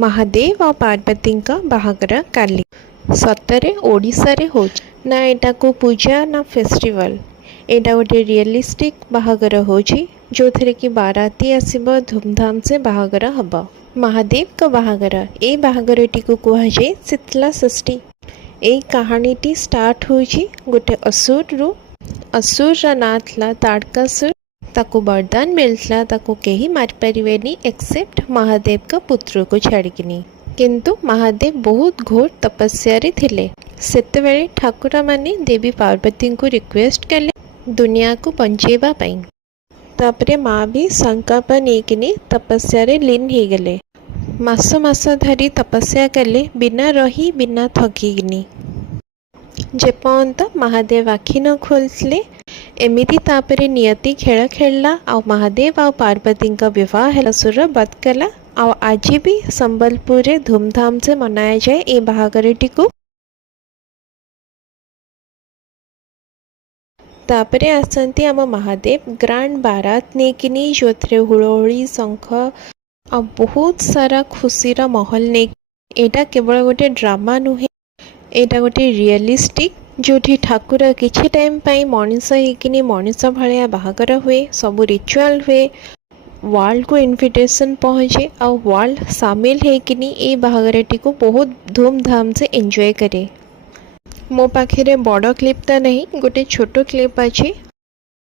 महादेव और पार्वती बाहागर काली सतरे ओडिशा रे हो ना एटा को पूजा ना फेस्टिवल एटा गोटे रियलिस्टिक बाहागर हो जो थे कि बाराती आसब धूमधाम से बाहागर हम महादेव का बाहागर ए बाहागरटी को कहुए शीतला षष्ठी। ए कहानीटी स्टार्ट हो गोटे असुर रु असुर ना था ताड़कासुर ताको वरदान मिलता ताको कहीं मार पारे एक्सेप्ट महादेव का पुत्र को छाड़िकिनी किंतु महादेव बहुत घोर तपस्या रे थिले। सेतेबेले ठाकुर माने देवी पार्वती को रिक्वेस्ट कले दुनिया को बंचेबा पई तापरे माँ भी संकल्प नेकिनी तपस्या रे लीन हो गले। मास मास धरी तपस्या कले बिना रही बिना थकिनी जेपर्यंत महादेव आखि न खोलते एमिति तापरे नियति खेल खेलला आ महादेव आ पार्वती का विवाह है असुर बध कला आ आज भी संबलपुर रे धूमधाम से मनाया जाए ए बाहागरटी को। तापरे आसंती आम महादेव ग्रांड बारात नेकिनी जो थे हुड़हुड़ी शंख आ बहुत सारा खुशीर महल ने एटा केवल गोटे ड्रामा नुहे एटा गोटे रियलिस्टिक जोठी ठाकुर किछि टाइम पाई मनीष होकिनी मनीष भाया बाहागर हुए सबू रिचुआल हुए वर्ल्ड को इनविटेशन पहुँचे आ वर्ल्ड सामिल होकिनी ए बाहागरटी को बहुत धूमधाम से एंजॉय करे। मो पाखे बड़ क्लिप तो नहीं गोटे छोट क्लिप अच्छे